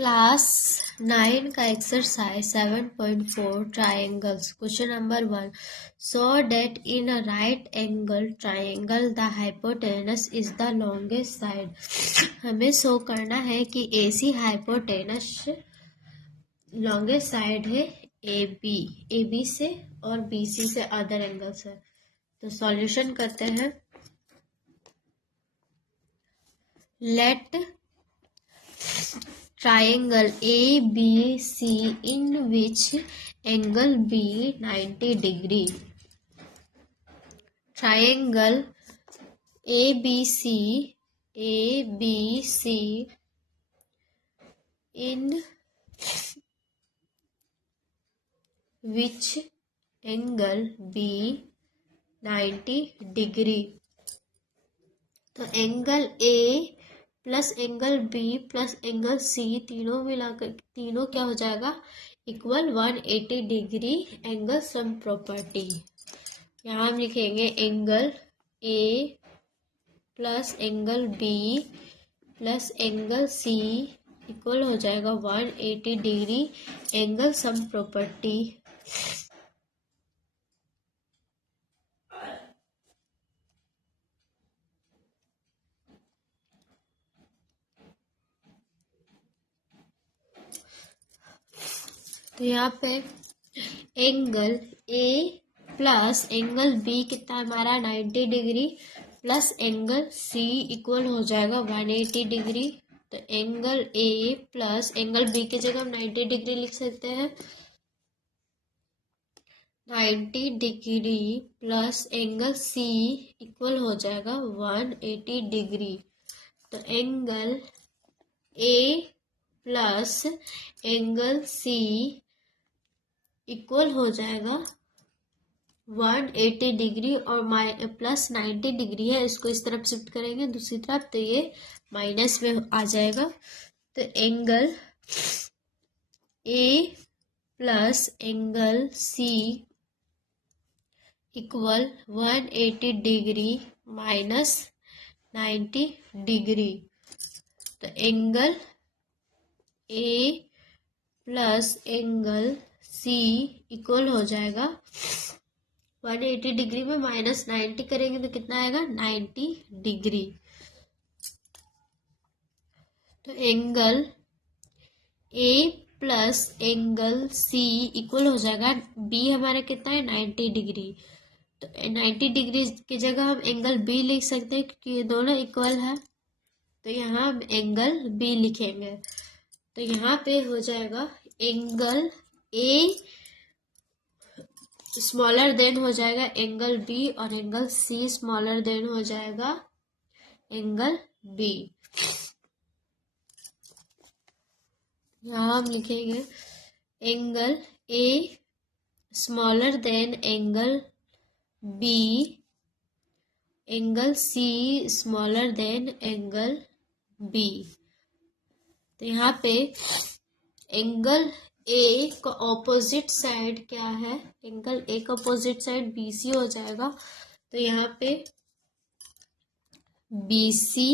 Class 9 का exercise 7.4 triangles. Question number 1, so that in a right angle triangle the hypotenuse is the longest side. हमें show करना है कि AC hypotenuse longest side है AB से और BC से अदर एंगल से। तो सॉल्यूशन करते हैं। Let triangle ABC in which angle B 90 degree. Triangle ABC in which angle B 90 degree. तो angle A plus angle B plus angle C तीनों मिलाकर तीनों क्या हो जाएगा equal 180 degree angle sum property. यहाँ हम लिखेंगे angle A plus angle B plus angle C equal हो जाएगा 180 डिग्री एंगल सम प्रॉपर्टी। तो यहाँ पे angle A plus angle B कितना हमारा 90 degree plus angle C equal हो जाएगा 180 डिग्री। तो angle A plus angle B की जगह हम 90 डिग्री लिख सकते हैं। 90 degree plus angle C equal हो जाएगा 180 डिग्री। तो angle A plus angle C equal हो जाएगा 180 डिग्री और प्लस 90 डिग्री है, इसको इस तरफ शिफ्ट करेंगे दूसरी तरफ तो ये माइनस में आ जाएगा। तो angle A plus angle C equal 180 degree minus 90 degree. तो angle A plus angle C equal हो जाएगा 180 डिग्री में माइनस 90 करेंगे तो कितना आएगा 90 डिग्री। तो angle A plus angle C equal हो जाएगा B हमारा कितना है 90 डिग्री। तो 90 डिग्री की जगह हम एंगल B लिख सकते हैं क्योंकि ये दोनों इक्वल है। तो यहाँ हम एंगल B लिखेंगे। तो यहाँ पे हो जाएगा एंगल A स्मॉलर देन हो जाएगा एंगल B और एंगल C स्मॉलर देन हो जाएगा एंगल B। यहाँ हम लिखेंगे angle A smaller than angle B, angle C smaller than angle B। तो यहाँ पे एंगल A का ऑपोजिट साइड क्या है, एंगल A का ऑपोजिट साइड BC हो जाएगा। तो यहाँ पे BC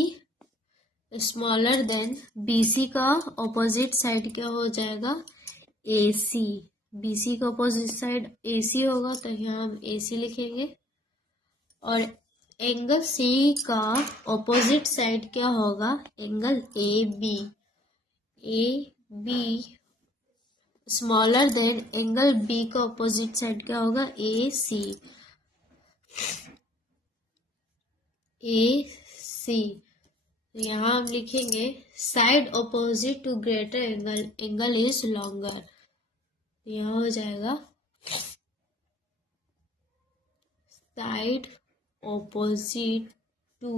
स्मॉलर देन BC का ऑपोजिट साइड क्या हो जाएगा AC। BC का ऑपोजिट साइड AC होगा तो यहाँ हम AC लिखेंगे। और एंगल C का ऑपोजिट साइड क्या होगा angle AB smaller than angle B का ऑपोजिट साइड क्या होगा AC। तो यहाँ हम लिखेंगे side opposite to greater angle is longer. यहाँ हो जाएगा side opposite to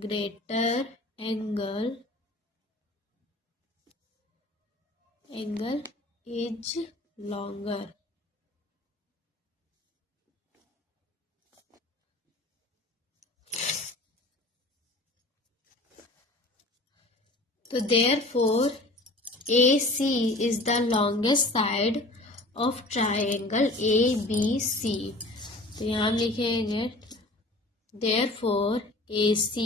greater angle is longer. तो therefore AC is the longest side of triangle ABC। तो यहाँ हम लिखेंगे therefore AC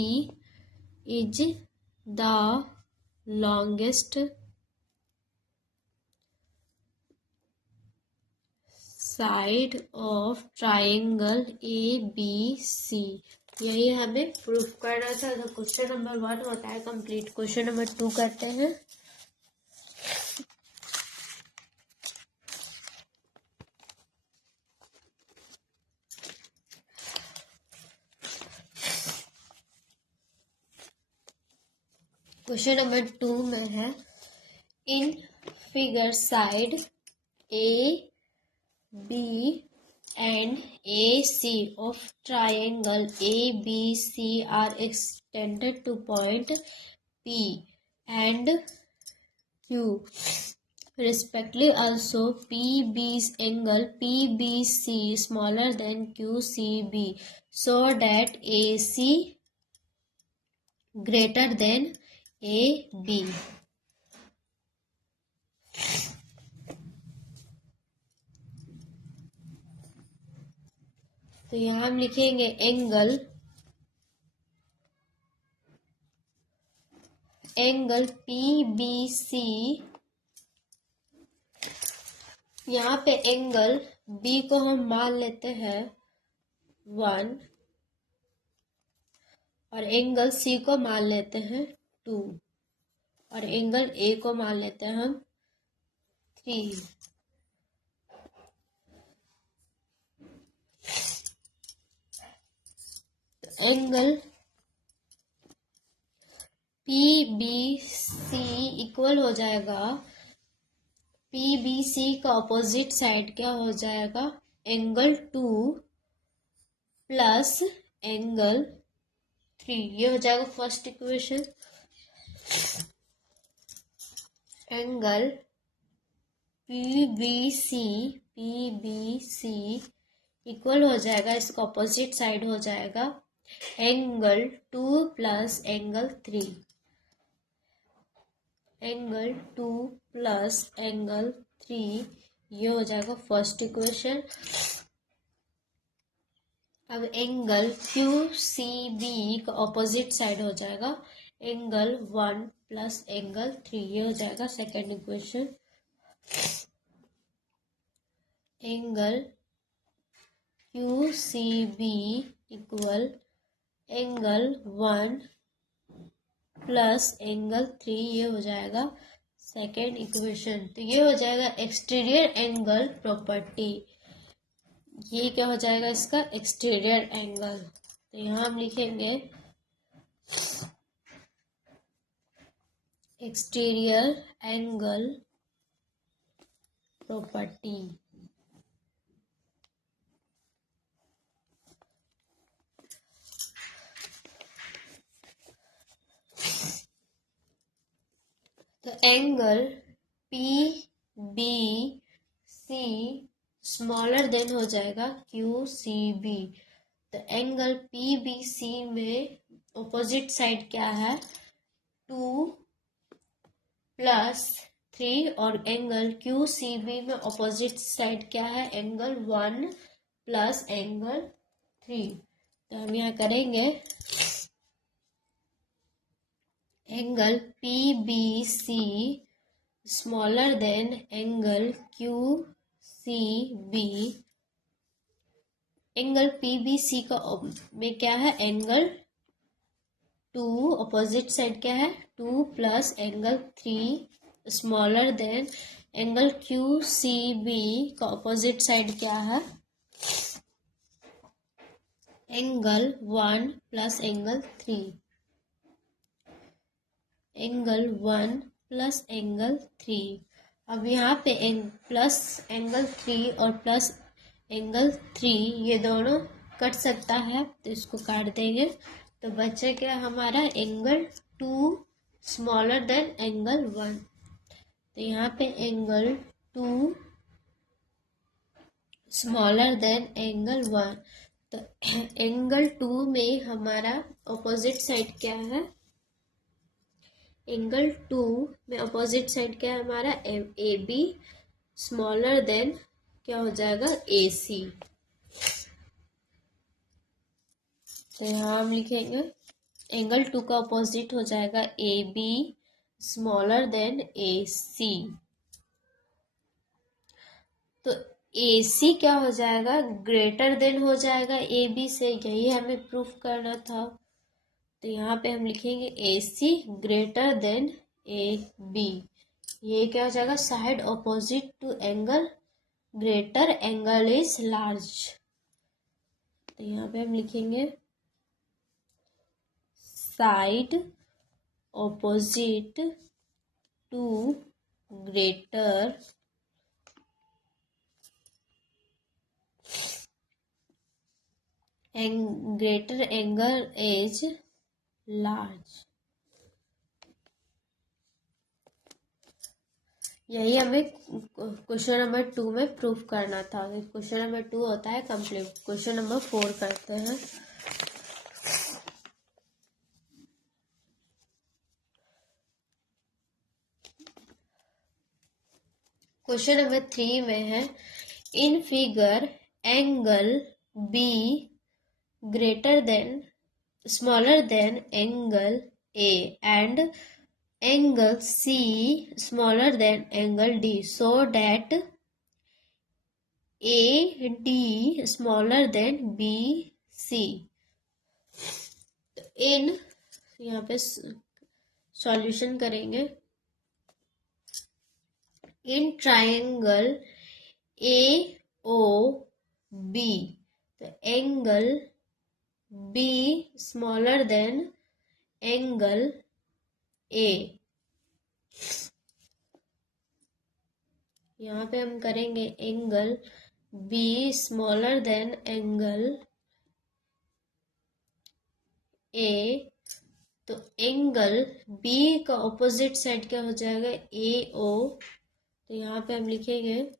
is the longest side of triangle ABC। यही हमें प्रूफ करना था। तो क्वेश्चन नंबर 1 होता है कंप्लीट। क्वेश्चन नंबर 2 करते हैं। क्वेश्चन नंबर 2 में है, in figure side A, B and AC of triangle ABC are extended to point P and Q respectively. Also, PB's angle PBC is smaller than QCB, so that AC greater than AB। तो यहाँ हम लिखेंगे angle PBC। यहाँ पे angle B को हम मान लेते हैं 1 और एंगल C को मान लेते हैं 2 और एंगल A को मान लेते हैं हम 3। एंगल PBC इक्वल हो जाएगा, PBC का ऑपोजिट साइड क्या हो जाएगा, एंगल 2 प्लस एंगल 3। ये हो जाएगा first equation. Angle PBC equal हो जाएगा, इसका ऑपोजिट साइड हो जाएगा angle 2 plus angle 3। Angle 2 plus angle 3, ये हो जाएगा फर्स्ट इक्वेशन। अब एंगल QCB का ऑपोजिट साइड हो जाएगा एंगल 1 प्लस एंगल 3, ये हो जाएगा second equation. Angle QCB equal angle 1 plus angle 3, ये हो जाएगा सेकेंड इक्वेशन। तो ये हो जाएगा एक्सटीरियर एंगल प्रॉपर्टी। ये क्या हो जाएगा, इसका एक्सटीरियर एंगल। तो यहाँ हम लिखेंगे एक्सटीरियर एंगल प्रॉपर्टी। तो एंगल PBC स्मॉलर देन हो जाएगा QCB। तो एंगल PBC में ऑपोजिट साइड क्या है, 2 प्लस 3 और एंगल QCB में ऑपोजिट साइड क्या है, एंगल 1 प्लस एंगल 3। तो हम यहाँ करेंगे angle PBC smaller than angle QCB। Angle PBC का में क्या है, एंगल 2, ऑपोजिट साइड क्या है 2 plus angle 3 smaller than angle QCB का ऑपोजिट साइड क्या है, angle 1 plus angle 3। Angle 1 plus angle 3। अब यहाँ पे प्लस एंगल 3 और प्लस एंगल 3 ये दोनों कट सकता है, तो इसको काट देंगे। तो बचे क्या हमारा, एंगल 2 स्मॉलर देन एंगल 1। तो यहाँ पे एंगल 2 स्मॉलर देन एंगल 1। तो एंगल 2 में हमारा ऑपोजिट साइड क्या है, एंगल 2 में अपोजिट साइड क्या है हमारा, AB स्मॉलर देन क्या हो जाएगा, AC। तो यहाँ हम लिखेंगे एंगल 2 का अपोजिट हो जाएगा ए बी स्मॉलर देन ए सी। तो ए सी क्या हो जाएगा, ग्रेटर देन हो जाएगा ए बी से, यही हमें प्रूफ करना था। तो यहाँ पे हम लिखेंगे A C greater than A B. ये क्या हो जाएगा, side opposite to angle greater angle is large. तो यहाँ पे हम लिखेंगे side opposite to greater angle is large. यही हमें क्वेश्चन नंबर 2 में प्रूफ करना था। क्वेश्चन नंबर 2 होता है कंप्लीट। क्वेश्चन नंबर 4 करते हैं। क्वेश्चन नंबर 3 में है, in figure angle be greater than smaller than angle A and angle C smaller than angle D so that AD smaller than BC। तो इन यहाँ पे सॉल्यूशन करेंगे। इन ट्राइंगल AOB तो angle B smaller than angle A. यहाँ पे हम करेंगे angle B smaller than angle A. तो एंगल बी का ऑपोजिट साइड क्या हो जाएगा, ए ओ। तो यहाँ पे हम लिखेंगे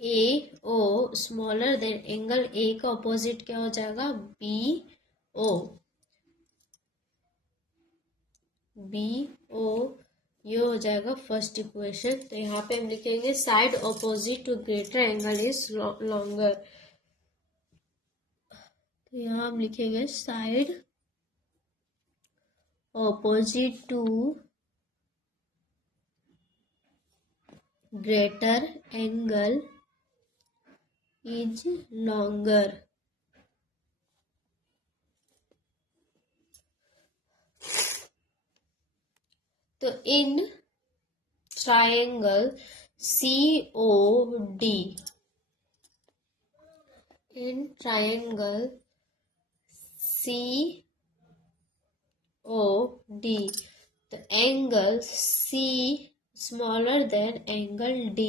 ए ओ स्मॉलर देन एंगल ए का ऑपोजिट क्या हो जाएगा, बी ओ। बी ओ ये हो जाएगा फर्स्ट इक्वेशन। तो यहाँ पे हम लिखेंगे side opposite to greater angle is longer. तो यहाँ हम लिखेंगे side opposite to greater angle is longer. तो in triangle COD in triangle COD तो angle C smaller than angle D।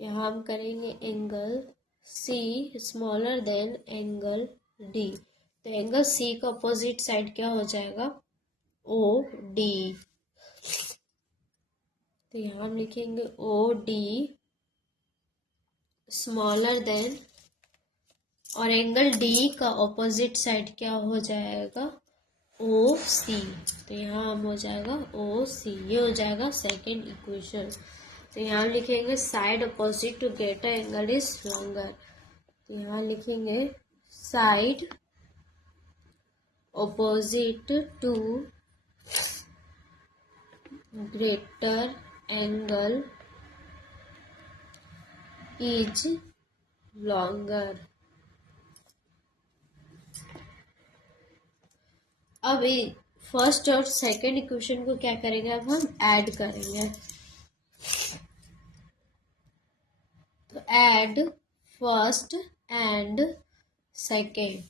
यहाँ हम करेंगे angle C smaller than angle D। तो एंगल C का अपोजिट साइड क्या हो जाएगा, OD। तो यहाँ हम लिखेंगे OD स्मॉलर देन, और एंगल D का ऑपोजिट साइड क्या हो जाएगा, OC। तो यहाँ हम हो जाएगा OC। ये हो जाएगा सेकेंड इक्वेशन। तो यहाँ लिखेंगे side opposite to greater angle is longer. तो यहाँ लिखेंगे side opposite to greater angle is longer. अब फर्स्ट और सेकंड इक्वेशन को क्या करेंगे, अब हम ऐड करेंगे। तो ऐड फर्स्ट एंड सेकंड।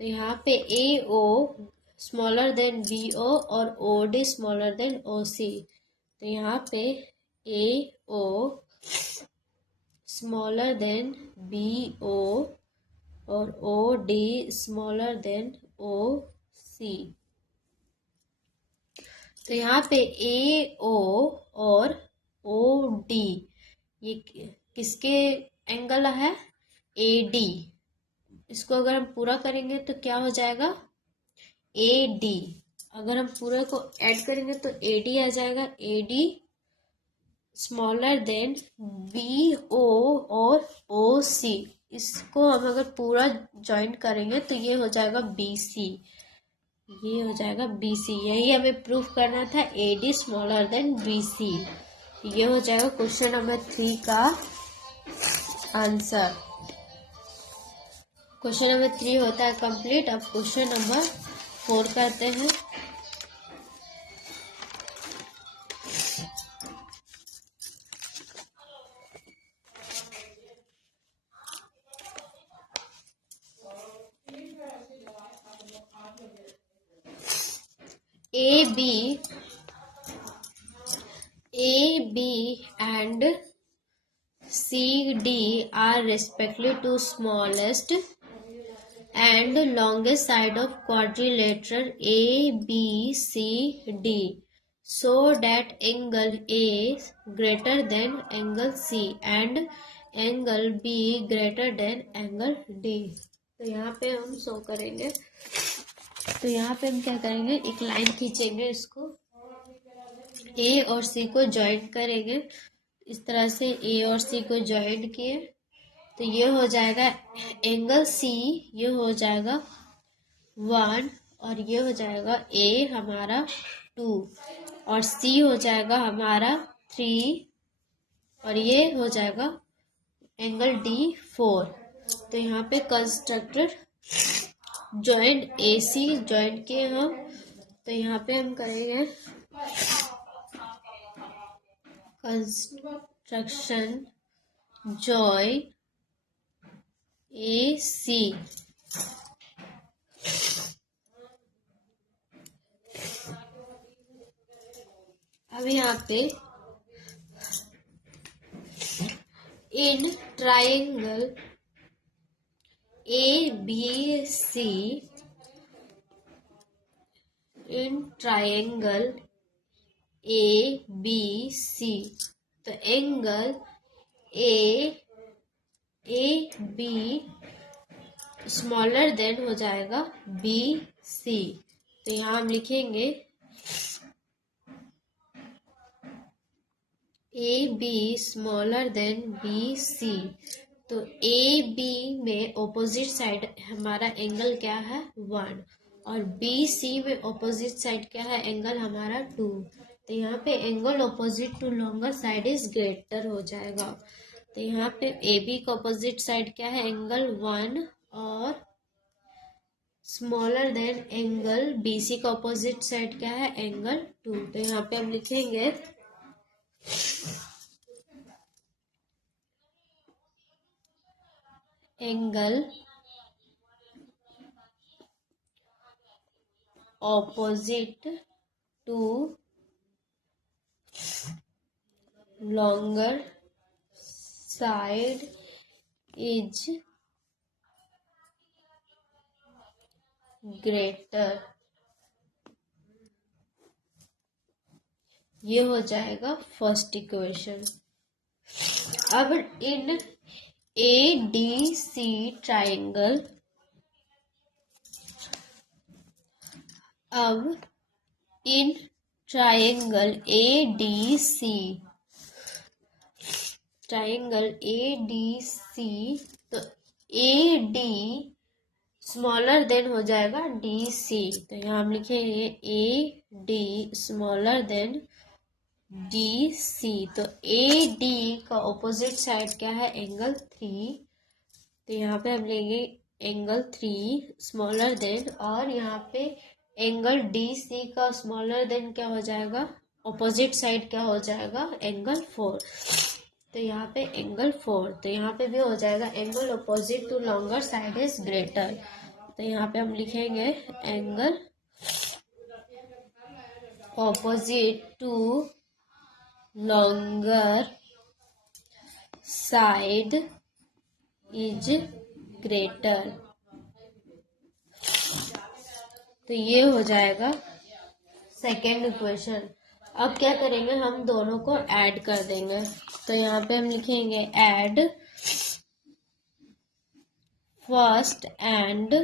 तो यहाँ पे ए ओ स्मॉलर देन बी ओ और ओ डी स्मॉलर देन ओ सी। तो यहाँ पे ए ओ स्मॉलर देन बी ओ और ओ डी स्मॉलर देन ओ सी। तो यहाँ पे ए ओ और ओ डी ये किसके एंगल है, ए डी। इसको अगर हम पूरा करेंगे तो क्या हो जाएगा, ए डी। अगर हम पूरे को ऐड करेंगे तो ए डी आ जाएगा, A D smaller than B O और ओ सी। इसको हम अगर पूरा ज्वाइंट करेंगे तो ये हो जाएगा BC, ये हो जाएगा BC। यही हमें प्रूफ करना था, AD स्मॉलर देन BC। ये हो जाएगा क्वेश्चन नंबर 3 का आंसर। क्वेश्चन नंबर 3 होता है कंप्लीट। अब क्वेश्चन नंबर 4 करते हैं। A, B and CD are respectively two smallest and longest side of quadrilateral ABCD, so that angle A greater than angle C and angle B greater than angle D। तो यहाँ पे हम show करेंगे। तो यहाँ पे हम क्या करेंगे, एक लाइन खींचेंगे, इसको A और C को ज्वाइंट करेंगे। इस तरह से A और C को ज्वाइंट किए तो ये हो जाएगा एंगल C, ये हो जाएगा 1 और ये हो जाएगा A हमारा 2 और C हो जाएगा हमारा 3 और ये हो जाएगा एंगल D 4। तो यहाँ पे कंस्ट्रक्टेड ज्वाइंट AC ज्वाइंट किए हम। तो यहाँ पे हम करेंगे कंस्ट्रक्शन जॉइंट AC। अब यहाँ पे in triangle ABC, in triangle ABC, तो एंगल AB स्मॉलर देन हो जाएगा BC। तो यहाँ हम लिखेंगे AB स्मॉलर देन BC। तो AB में ऑपोजिट साइड हमारा एंगल क्या है 1 और BC में ऑपोजिट साइड क्या है एंगल हमारा 2। तो यहाँ पे angle opposite to longer side is greater हो जाएगा। तो यहाँ पे AB का ऑपोजिट साइड क्या है एंगल 1 और स्मॉलर देन एंगल BC का ऑपोजिट साइड क्या है एंगल 2। तो यहाँ पे हम लिखेंगे angle opposite to longer side is greater. ये हो जाएगा फर्स्ट इक्वेशन। अब इन ADC ट्राइंगल, अब in triangle ADC, triangle ADC, तो AD स्मॉलर देन हो जाएगा DC। तो यहाँ हम लिखेंगे AD स्मॉलर देन DC। तो AD का ऑपोजिट साइड क्या है एंगल 3। तो यहाँ पे हम लेंगे एंगल 3 स्मॉलर देन और यहाँ पे एंगल DC का स्मॉलर देन क्या हो जाएगा ऑपोजिट साइड क्या हो जाएगा एंगल 4। तो यहाँ पे एंगल 4। तो यहाँ पे भी हो जाएगा angle opposite to longer side is greater. तो यहाँ पे हम लिखेंगे angle opposite to longer side is greater. तो ये हो जाएगा सेकेंड इक्वेशन। अब क्या करेंगे हम दोनों को ऐड कर देंगे। तो यहाँ पे हम लिखेंगे ऐड फर्स्ट एंड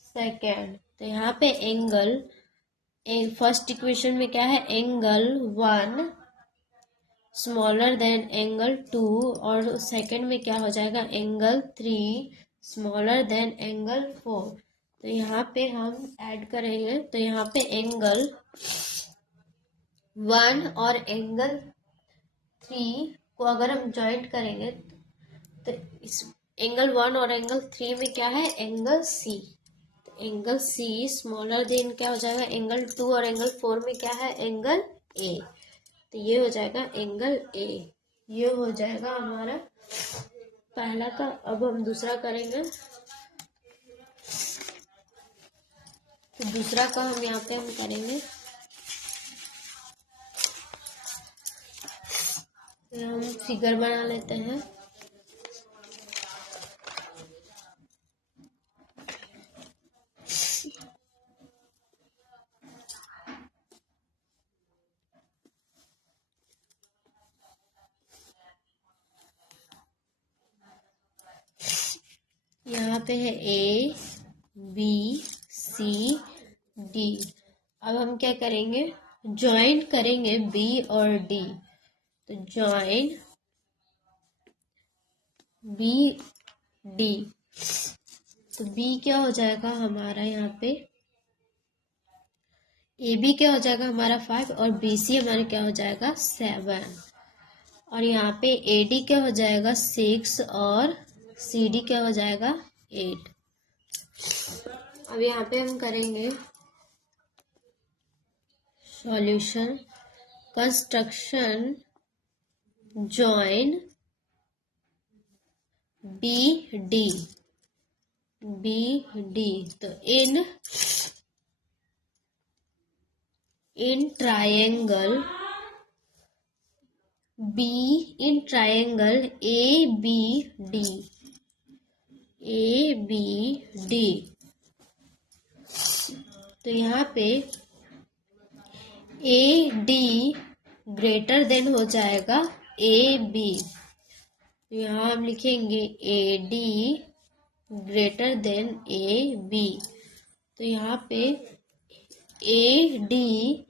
सेकेंड। तो यहाँ पे एंगल फर्स्ट इक्वेशन में क्या है एंगल 1 स्मॉलर देन एंगल 2, और सेकंड में क्या हो जाएगा, एंगल 3 स्मॉलर देन एंगल 4। तो यहाँ पे हम ऐड करेंगे, तो यहाँ पे एंगल 1 और एंगल 3 को अगर हम ज्वाइंट करेंगे तो इस एंगल 1 और एंगल 3 में क्या है, एंगल सी। तो एंगल सी स्मॉलर देन क्या हो जाएगा, एंगल 2 और एंगल 4 में क्या है, एंगल ए। तो ये हो जाएगा एंगल ए। ये हो जाएगा हमारा पहला का। अब हम दूसरा करेंगे। तो दूसरा का हम यहाँ पे हम करेंगे, तो हम फिगर बना लेते हैं। यहाँ पे है ए बी सी डी। अब हम क्या करेंगे, ज्वाइन करेंगे बी और डी। तो ज्वाइन बी डी, तो बी क्या हो जाएगा हमारा, यहाँ पे ए बी क्या हो जाएगा हमारा 5, और बी सी हमारा क्या हो जाएगा 7, और यहाँ पे ए डी क्या हो जाएगा 6, और सी डी क्या हो जाएगा 8। अब यहाँ पे हम करेंगे solution, construction join B D, B D. तो in triangle B, in triangle A B D, A B D. तो यहाँ पे ए डी ग्रेटर देन हो जाएगा ए बी। तो यहाँ हम लिखेंगे A D greater than A B. तो यहाँ पे ए डी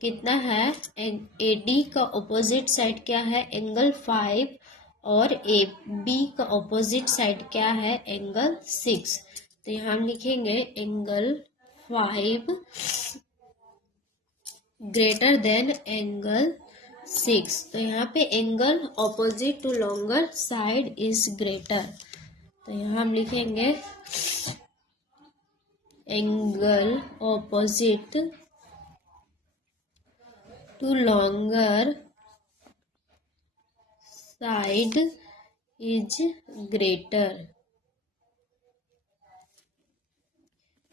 कितना है, ए डी का ऑपोजिट साइड क्या है, एंगल 5, और ए बी का ऑपोजिट साइड क्या है, एंगल 6। तो यहाँ हम लिखेंगे एंगल 5 ग्रेटर देन एंगल 6। तो यहाँ पे angle opposite to longer side is greater. तो यहाँ हम लिखेंगे angle opposite to longer side is greater.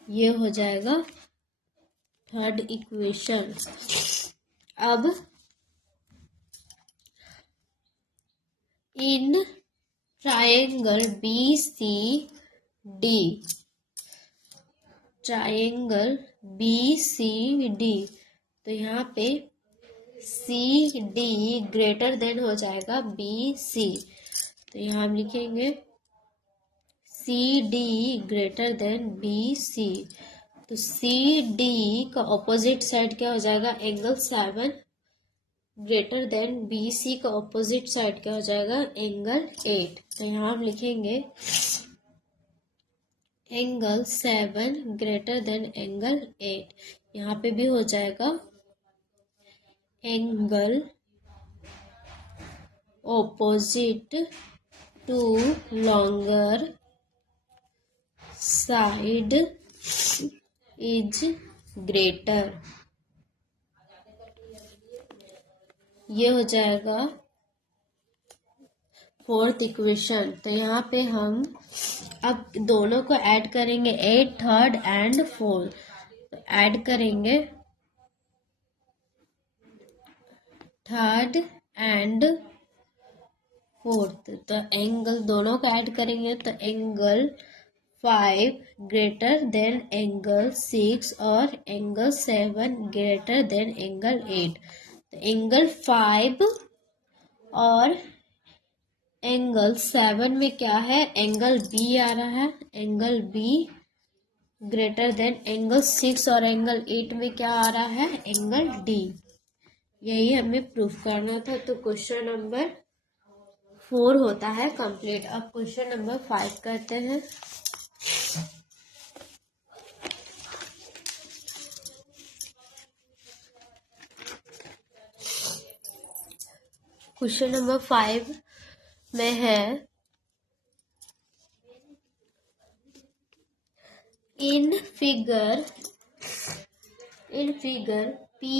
ये हो जाएगा थर्ड इक्वेशन। अब in triangle B C D, triangle B C D, तो यहाँ पे सी डी ग्रेटर देन हो जाएगा बी सी। तो यहाँ हम लिखेंगे C D greater than B C. तो सी डी का ऑपोजिट साइड क्या हो जाएगा, angle 7 greater than B C का ऑपोजिट साइड क्या हो जाएगा, एंगल 8। तो यहाँ हम लिखेंगे एंगल 7 ग्रेटर देन एंगल 8। यहाँ पे भी हो जाएगा angle opposite to longer side is greater. ये हो जाएगा फोर्थ इक्वेशन। तो यहाँ पे हम अब दोनों को ऐड करेंगे, 8 थर्ड एंड फोर्थ। तो ऐड करेंगे थर्ड एंड फोर्थ। तो एंगल दोनों को ऐड करेंगे तो एंगल 5 ग्रेटर देन एंगल 6 और एंगल 7 ग्रेटर देन एंगल 8। तो एंगल 5 और एंगल 7 में क्या है, एंगल बी आ रहा है, angle be greater than angle 6 और एंगल 8 में क्या आ रहा है, एंगल डी। यही हमें प्रूफ करना था। तो क्वेश्चन नंबर 4 होता है कंप्लीट। अब क्वेश्चन नंबर 5 करते हैं। क्वेश्चन नंबर 5 में है in figure P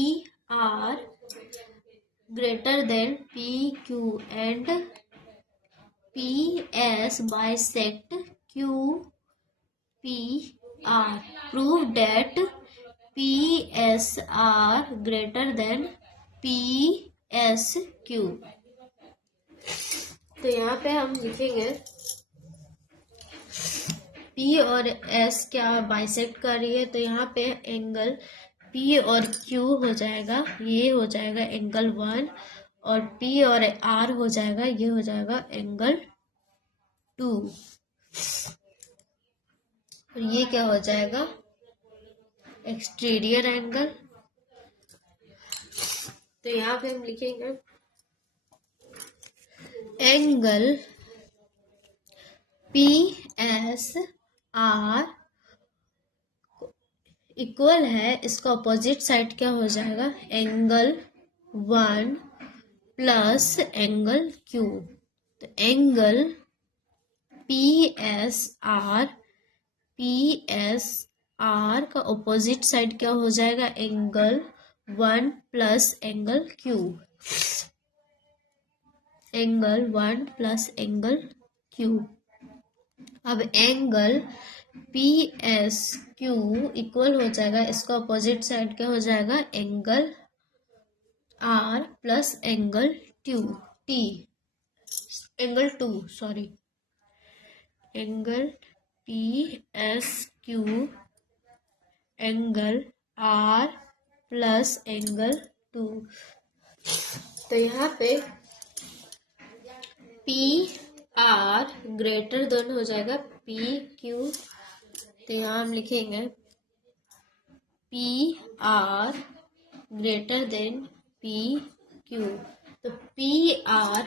R greater than PQ and PS bisect QPR. Prove that PSR greater than PSQ. तो यहाँ पे हम लिखेंगे P और S क्या बाइसेक्ट कर रही है, तो यहाँ पे एंगल P और Q हो जाएगा, ये हो जाएगा एंगल 1, और P और R हो जाएगा, ये हो जाएगा एंगल 2, और ये क्या हो जाएगा एक्सटीरियर एंगल। तो यहाँ पे हम लिखेंगे एंगल PSR इक्वल है, इसका अपोजिट साइड क्या हो जाएगा एंगल 1 प्लस एंगल Q। तो एंगल PSR का अपोजिट साइड क्या हो जाएगा angle 1 plus angle Q। Angle 1 plus angle Q। अब एंगल PSQ इक्वल हो जाएगा, इसका अपोजिट साइड क्या हो जाएगा angle R plus angle angle 2 sorry angle PSQ angle R plus angle 2। तो यहाँ पे PR ग्रेटर देन हो जाएगा PQ। तो यहाँ हम लिखेंगे PR ग्रेटर देन PQ। तो PR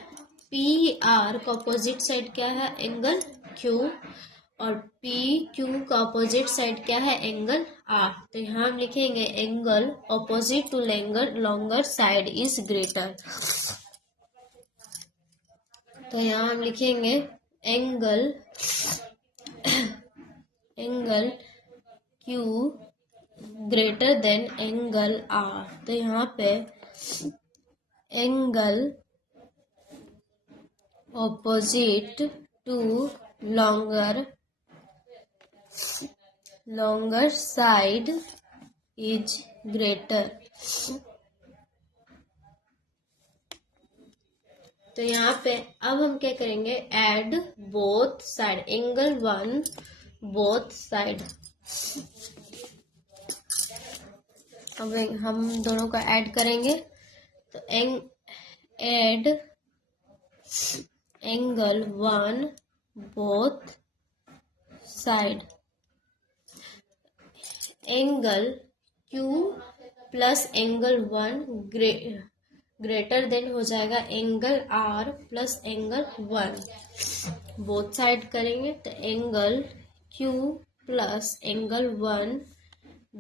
का अपोजिट साइड क्या है एंगल Q, और PQ का अपोजिट साइड क्या है एंगल R। तो यहाँ हम लिखेंगे angle opposite to longer side is greater. तो यहाँ हम लिखेंगे angle Q greater than angle R। तो यहाँ पे angle opposite to longer side is greater. तो यहाँ पे अब हम क्या करेंगे add both side angle 1 both side. अब हम दोनों का ऐड करेंगे तो add angle 1 both side. Angle Q plus angle 1 greater than हो जाएगा angle R plus angle 1। Both side करेंगे तो angle Q plus angle 1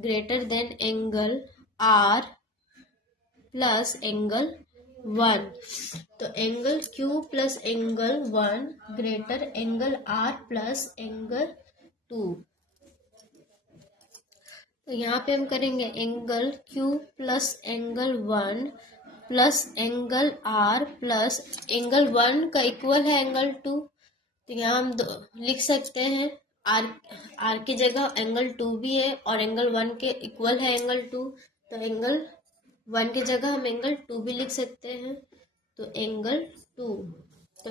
greater than angle R plus angle 1। तो angle Q plus angle 1 greater angle R plus angle 2। तो यहाँ पे हम करेंगे angle Q plus angle 1 plus angle R plus angle 1 का equal है एंगल 2। तो यहाँ हम लिख सकते हैं R की जगह एंगल 2 भी है और एंगल 1 के इक्वल है एंगल 2। तो एंगल 1 की जगह हम एंगल 2 भी लिख सकते हैं, तो एंगल 2। तो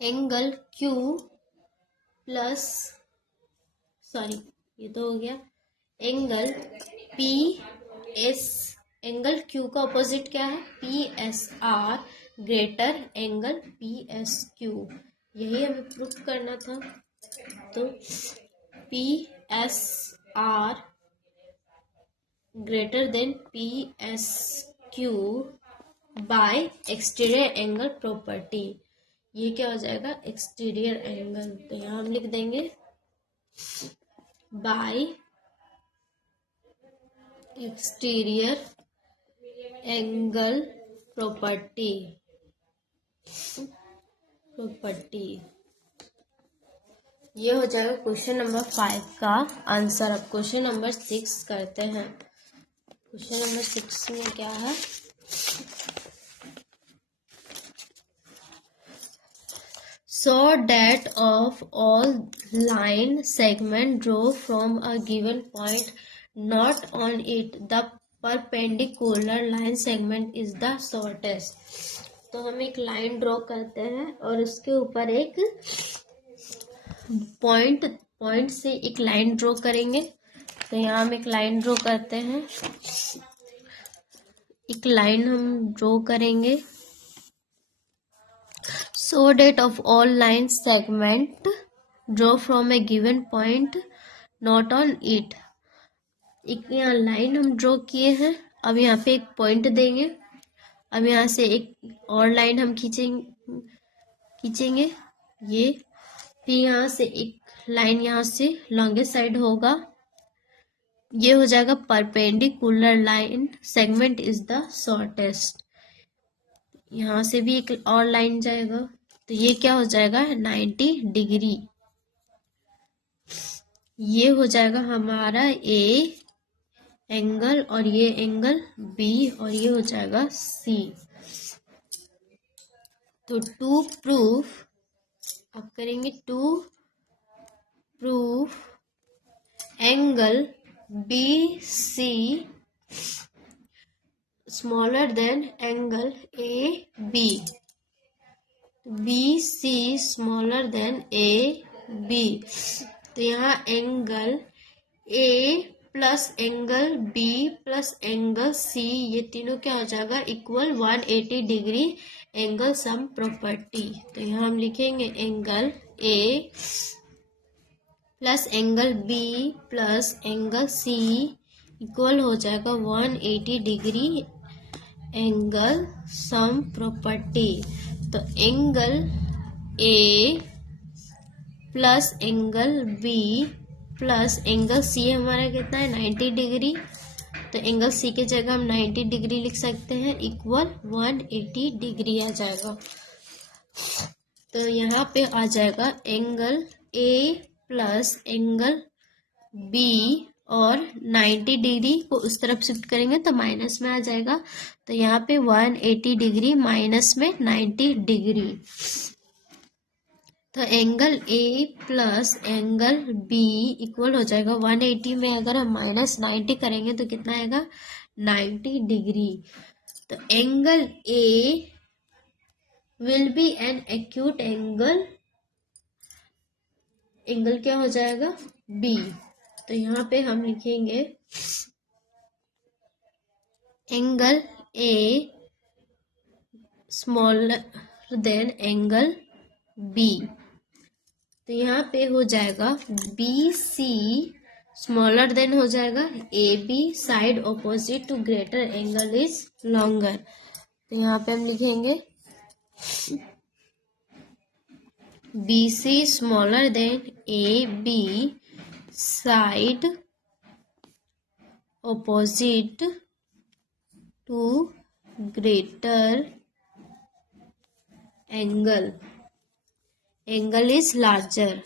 एंगल Q प्लस सॉरी ये तो हो गया एंगल एंगल Q का ऑपोजिट क्या है PSR ग्रेटर एंगल PSQ। यही हमें प्रूफ करना था। तो PSR greater than PSQ by exterior angle property। ये क्या हो जाएगा, एक्सटीरियर एंगल। तो यहाँ हम लिख देंगे बाय एक्सटीरियर एंगल प्रॉपर्टी। ये हो जाएगा क्वेश्चन नंबर 5 का आंसर। अब क्वेश्चन नंबर 6 करते हैं। क्वेश्चन नंबर 6 में क्या है, so that of all line segment draw from a given point not on it the perpendicular line segment is the shortest। तो हम एक लाइन ड्रॉ करते हैं और उसके ऊपर एक पॉइंट से एक लाइन ड्रॉ करेंगे। तो यहाँ हम एक लाइन ड्रॉ करते हैं, एक लाइन हम ड्रॉ करेंगे। So that of all line segment draw from a given point not on it। एक यहाँ लाइन हम ड्रॉ किए हैं, अब यहाँ पे एक पॉइंट देंगे। अब यहाँ से एक और लाइन हम खींचेंगे ये, फिर यहाँ से एक लाइन यहाँ से लॉन्गेस्ट साइड होगा, ये हो जाएगा perpendicular line segment is the shortest. यहाँ से भी एक और लाइन जाएगा, तो ये क्या हो जाएगा 90 डिग्री। ये हो जाएगा हमारा ए एंगल और ये एंगल बी और ये हो जाएगा सी। तो टू प्रूफ अब करेंगे, to proof angle B C smaller than angle A B, B C smaller than A B. तो यहाँ angle A plus angle B plus angle C, ये तीनों क्या हो जाएगा equal 180 degree angle sum property. तो यहाँ हम लिखेंगे angle A plus angle B plus angle C equal हो जाएगा 180 डिग्री एंगल सम प्रॉपर्टी। तो angle A plus angle B plus angle सी हमारा कितना है 90 डिग्री। तो एंगल सी के जगह हम 90 डिग्री लिख सकते हैं, इक्वल 180 डिग्री आ जाएगा। तो यहाँ पे आ जाएगा angle A plus angle B और 90 डिग्री को उस तरफ शिफ्ट करेंगे तो माइनस में आ जाएगा। तो यहाँ पे 180 डिग्री माइनस में 90 डिग्री। तो angle A plus angle B equal हो जाएगा 180 में अगर हम माइनस 90 करेंगे तो कितना आएगा 90 डिग्री। तो angle A will be an acute angle, angle क्या हो जाएगा बी। तो यहाँ पे हम लिखेंगे angle A smaller than angle B. तो यहाँ पे हो जाएगा बी सी स्मॉलर देन हो जाएगा A B, side opposite to greater angle is longer. तो यहाँ पे हम लिखेंगे B C smaller than A B, side opposite to greater angle, angle is larger,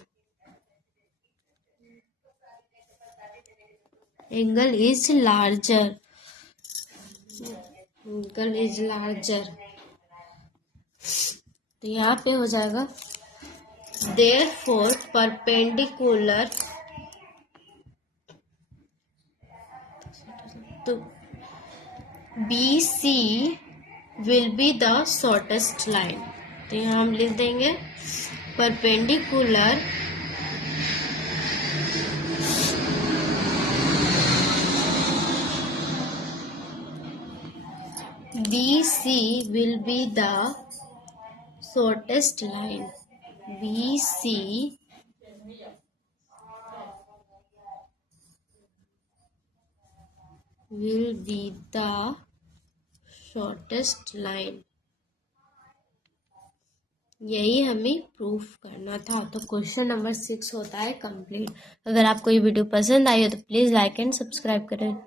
angle is larger, angle is larger। तो यहाँ पे हो जाएगा therefore perpendicular, तो B C will be the shortest line. तो यहाँ हम लिख देंगे perpendicular B C will be the shortest line, B C will be the shortest line। यही हमें प्रूफ करना था। तो क्वेश्चन नंबर 6 होता है कंप्लीट। अगर आपको ये वीडियो पसंद आई हो तो प्लीज़ लाइक एंड सब्सक्राइब करें।